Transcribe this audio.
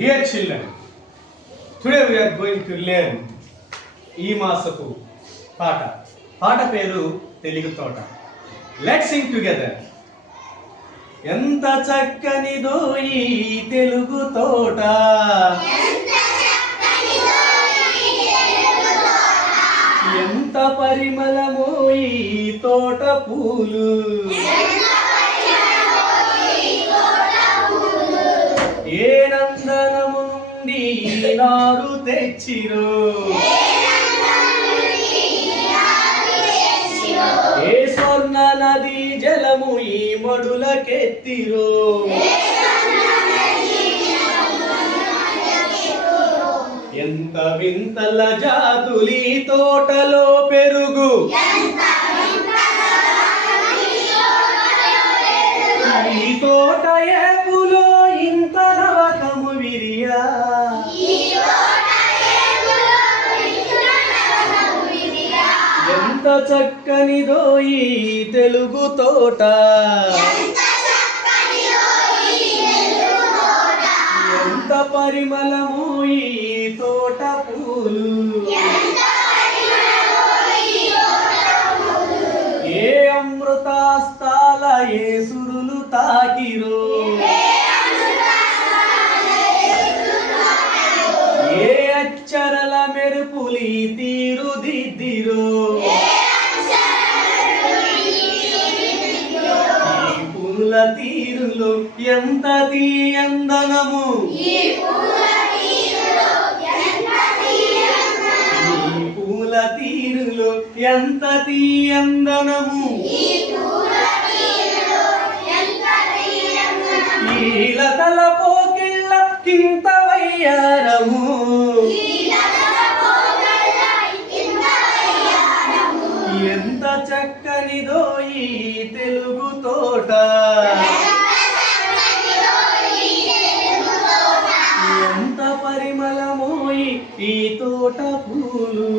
Dear children, today we are going to learn ఈ మాసపు పాట పేరు తెలుగు తోట. Let's sing together. ఎంత చక్కనిదో ఈ తెలుగు తోట, ఎంత పరిమళమో ఈ తోట పూలు, ఏ నందనము నుండి నారు తెచ్చిరో, ఏ స్వర్ణ నది జలము ఈ మడులకెత్తిరో, ఎంత వింతల జాతులి తోటలో పెరుగు, ఈ తోట ఏపులో ఇంత నవకము విరియా, ఎంత చక్కనిదో ఈ తెలుగు తోట, ఎంత పరిమళము ఈ తోట పూలు, ఏ అమృతాస్తాల ఏ సురులు తాకిరో, ఏ అక్షరల మెరుపులి తీరు దిద్దిరో, ఈ పూల తీరులో ఎంత తీయందనము, ఈ పూల తీరులో ఎంత తీయందనము, ఈ లతల పోకిళ్ళ కింత వయ్యారము, ఎంత చక్కనిదో ఈ తెలుగు తోట, ఎంత పరిమళమో ఈ తోట పూలు.